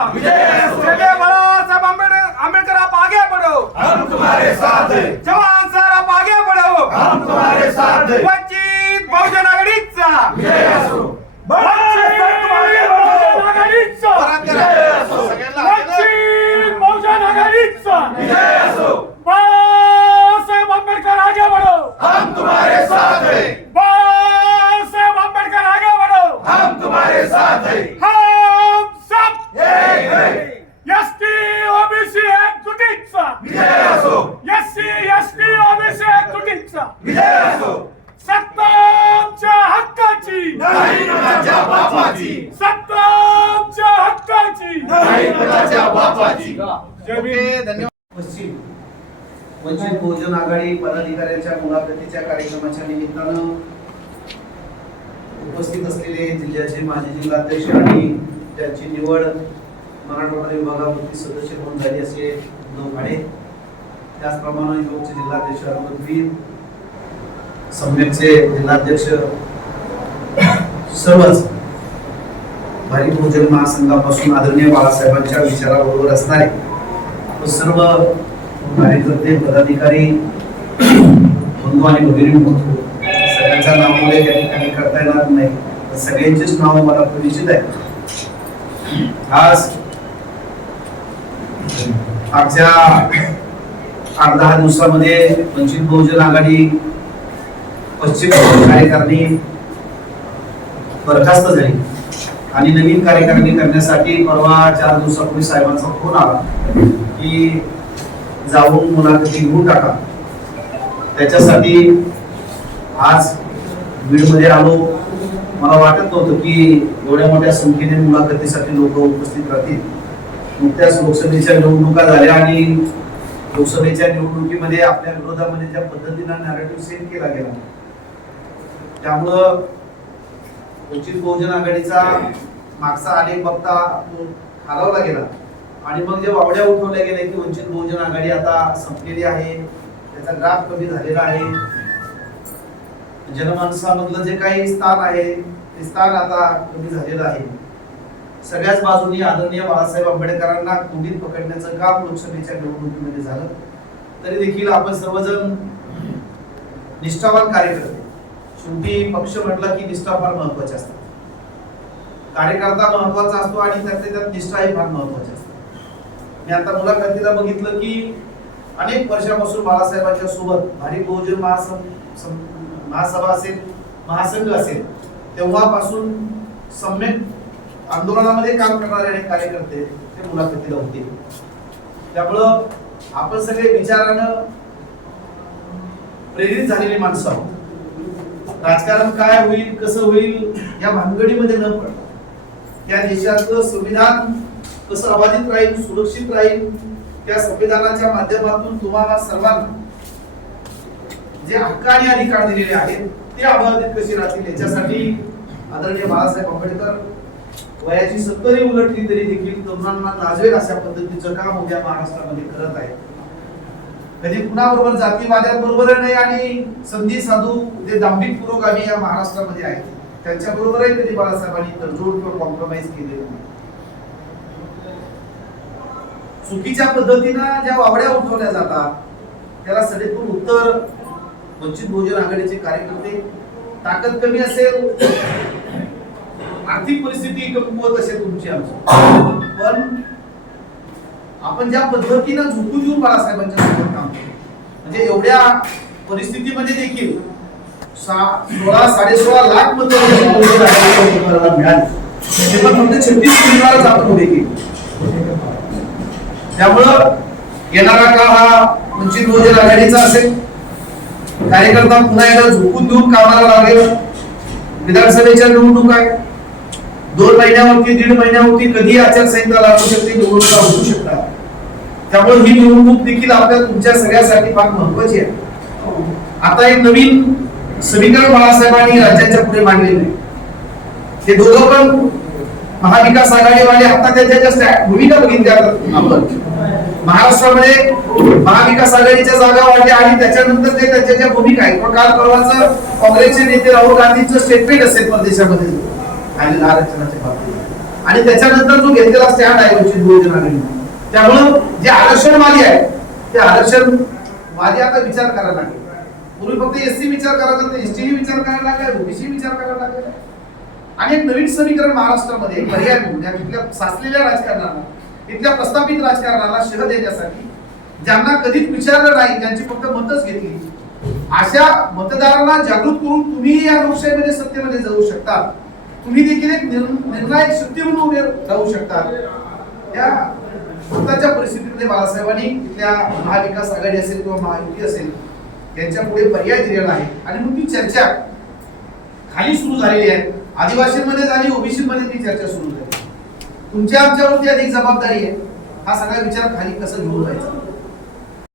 चलिए बाळासाहेब आंबेडकर आंबेडकर आप आगे बढ़ो. हम तुम्हारे साथ हैं. जवान सर आप आगे बढ़ो. हम तुम्हारे साथ हैं. वंचित बहुजन आघाडीचा जय असो. वंचित बहुजन आघाडीचा जय असो वंचित बहुजन आघाडीचा जय असो. बाळासाहेब आंबेडकर आगे बढ़ो. हम तुम्हारे साथ हैं. बाळासाहेब आंबेडकर आगे बढ़ो. हम तुम्हारे साथ हैं हम सब जय जय एसटी ओबीसी एकजुटीचा जय असो एससी एसटी ओबीसी एकजुटीचा जय असो सत्ताच्या हक्काची. नाही कुणाच्या बापाची। सत्ताच्या हक्काची. नाही कुणाच्या बापाची। पश्चिम वंचित बहुजन आघाडी पदाधिकाऱ्यांच्या मुलाखतीच्या कार्यक्रमाच्या निमित्तानं उपस्थित असलेले जिल्ह्याचे माजी जिल्हाध्यक्ष आणि त्यांची निवड मराठवाडा विभागामध्ये सदस्य म्हणून झाली असे उद्धव भाडे. त्याचप्रमाणे योगचे जिल्हाध्यक्ष हरमतवीर सम्यकचे जिल्हाध्यक्ष सर्वच भारी बहुजन महासंघापासून आदरणीय बाळासाहेबांच्या विचाराबरोबर असणारे व सर्व कार्यकर्ते पदाधिकारी बंधू आणि भगिनी बंधू सगळ्यांचं नाव मुले त्या ठिकाणी करता येणार नाही. सगळ्यांचेच नाव मला परिचित आहे. आज आजच्या आठ दहा दिवसामध्ये वंचित बहुजन आघाडी पश्चिम कार्यकारिणी बरखास्त झाली. आणि नवीन कार्यकारिणी करण्यासाठी परवा चार दिवसापूर्वी साहेबांचा फोन आला की जाऊन मुलाखती घेऊन टाका. त्याच्यासाठी आज बीडमध्ये आलो. मला वाटत नव्हतं की एवढ्या मोठ्या संख्येने मुलाखतीसाठी लोक उपस्थित राहतील. नुकत्याच लोकसभेच्या निवडणुका झाल्या आणि लोकसभेच्या निवडणुकीमध्ये आपल्या विरोधामध्ये ज्या पद्धतीनं नॅरेटिव्ह सेट केला गेला त्यामुळं वंचित बहुजन आघाडीचा मागचा आलेख बघता तो खालावला गेला. आणि मग जे वावड्या उठवल्या गेल्या की वंचित बहुजन आघाडी आता संपलेली आहे त्याचा ग्राफ कमी झालेला आहे. जनमानसामधलं जे काही स्थान आहे ते स्थान आता कमी झालेलं आहे. सगळ्याच बाजूनी आदरणीय बाळासाहेब आंबेडकरांना कुंडीत पकडण्याचं काम लोकसभेच्या निवडणुकीमध्ये झालं. तरी देखील आपण सर्वजण निष्ठावान कार्यकर्ते. शेवटी पक्ष म्हटलं की निष्ठा फार महत्वाची असतात कार्यकर्ता महत्त्वाचा असतो आणि त्यातल्या त्यात निष्ठा ही फार महत्वाची असते. मी आता मुलाखतीला बघितलं की अनेक वर्षापासून बाळासाहेबांच्या सोबत भारी बहुजन महासं महासभा असेल महासंघ असेल तेव्हापासून सम्यक आंदोलनामध्ये काम करणारे अनेक कार्यकर्ते ते मुलाखतीला होते. त्यामुळं आपण सगळे विचारानं प्रेरित झालेली माणसं आहोत. राजकारण काय होईल कसं होईल या भानगडीमध्ये न पडता. त्या देशाचं संविधान कसं अबाधित राहील सुरक्षित राहील त्या संविधानाच्या माध्यमातून तुम्हाला सर्वांना जे हक्क आणि अधिकार दिलेले आहेत ते अबाधित कसे राहतील याच्यासाठी आदरणीय बाळासाहेब आंबेडकर वयाची सत्तरी उलटली तरी देखील तरुणांना लाजवेल अशा पद्धतीचं काम उद्या महाराष्ट्रामध्ये करत आहे कधी कुणाबरोबर जातीवाद्यांबरोबर नाही आणि संधी साधू जे दांभिक पुरोगामी या महाराष्ट्रामध्ये आहेत त्यांच्या बरोबरही कधी बाळासाहेबांनी तडजोड किंवा कॉम्प्रोमाइज केलेलं नाही. चुकीच्या पद्धतीनं ज्या वावड्या उठवल्या जातात त्याला सडेतून उत्तर वंचित बहुजन आघाडीचे कार्यकर्ते ताकद कमी असेल आर्थिक परिस्थिती कमकुवत असेल तुमची आमची. पण आपण ज्या पद्धतीनं झुकून येऊन बाळासाहेबांच्या सोबत काम केलं म्हणजे एवढ्या परिस्थितीमध्ये देखील सोळा साडेसोळा लाख मतं मिळाली. पण फक्त छत्तीस उमेदवारच आपण उभे केले त्यामुळं येणारा काळ हा वंचित बहुजन आघाडीचा असेल. कार्यकर्ता पुन्हा एकदा झोपून देऊन कामाला लागेल. विधानसभेच्या निवडणूक आहे. दोन महिन्यावरती दीड महिन्यावरती कधी आचारसंहिता लागू शकते निवडणुका होऊ शकतात. त्यामुळे ही निवडणूक देखील आपल्या तुमच्या सगळ्यासाठी फार महत्वाची आहे. आता एक नवीन समीकरण बाळासाहेबांनी राज्याच्या पुढे मांडलेलं आहे. ते दोघं पण महाविकास आघाडीवाले आता त्यांच्या ज्या भूमिका बघितल्या. आपण. महाराष्ट्रामध्ये महाविकास आघाडीच्या जागा वाढल्या आणि त्याच्यानंतर ते त्यांच्या ज्या भूमिका आहेत. पण काल परवाचं काँग्रेसचे नेते राहुल गांधींचं स्टेटमेंट असेल परदेशामध्ये. आणि आरक्षणाच्या बाबतीत. आणि त्याच्यानंतर जो घेतलेला स्टँड आहे वंचित बहुजन आघाडी त्यामुळं जे आरक्षणवादी आहे ते आरक्षणवादी आता विचार करायला लागले. पूर्वी फक्त एससी विचार करायला लागले एसटीही विचार करायला लागला ओबीसी विचार करायला लागला. आणि एक नवीन समीकरण महाराष्ट्रामध्ये पर्याय म्हणून या तिथल्या साचलेल्या राजकारणाला तिथल्या प्रस्थापित राजकारणाला शह देण्यासाठी ज्यांना कधीच विचारलं नाही त्यांची फक्त मतच घेतली अशा मतदारांना जागृत करून तुम्ही या लोकशाहीमध्ये सत्तेमध्ये जाऊ शकता. तुम्ही देखील एक निर्- निर्णायक शक्ती म्हणून उभे राहू शकता. या स्वतःच्या परिस्थितीमध्ये बाळासाहेबांनी तिथल्या महाविकास आघाडी असेल किंवा महायुती असेल त्यांच्या पुढे पर्याय दिलेला आहे. आणि मग ती चर्चा खाली सुरू झालेली आहे. आदिवासींमध्ये झाली ओबीसी मध्ये ती चर्चा सुरू झाली. तुमच्या आमच्यावरती अधिक जबाबदारी आहे. हा सगळा विचार खाली कसं घेऊन जायचा?